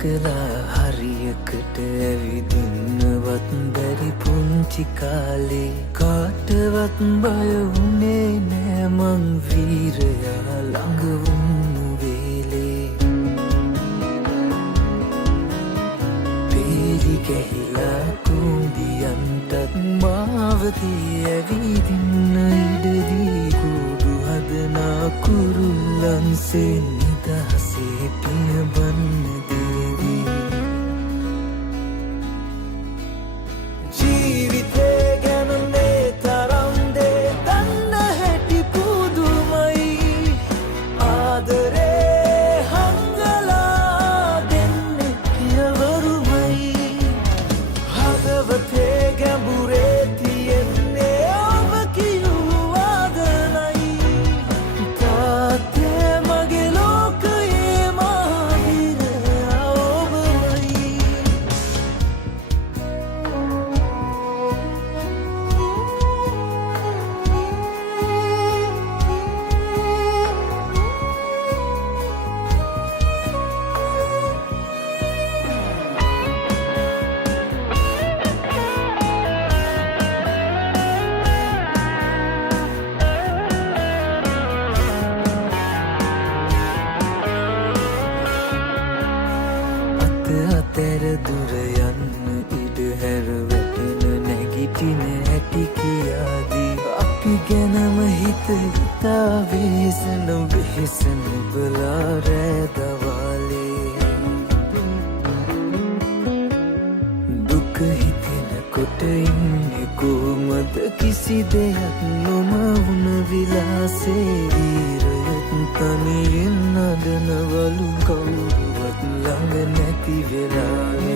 කලා හරියකට ඇවිදින්නවත් බැරි පුංචි කාලේ කාටවත් බය වුණේ නෑ මං වීරයා ළඟ වුණු වේලේ පේලි ගැහිලා කුඹියන්ටත් මාවතේ ඇවිදින්න ඉඩදී කුඩු හදනා කුරුල්ලන්සේ නිදහසේ පියබන්න දේවී ජීවිතේ ගැන මේ තරම් දේ දන්න හැටි පුදුමයි ආදරේ හංගලා දෙන්නේ පියවරුමයි හදවතේ ගැඹුරේ තියෙන්නේ ඔබ කියූ වාදනයි තාත්තේ මගේ ලෝකයේ මහවීරයා ඔබමයි අතර දුර යන්න ඉඩ හැර වැටෙන නැගිටින ඇති කියාදී අපි ගැනම හිත හිතා වෙහෙසන වෙහෙසන බලා රෑ දවාලේ දුක හිතෙනකොට ඉන්නේ කොහමද කිසි දෙයක් නොමවුන විලාසේ වීරයත් තනියෙන් නදනවලු කවුරුවත් ළඟ නැති වෙලාවේ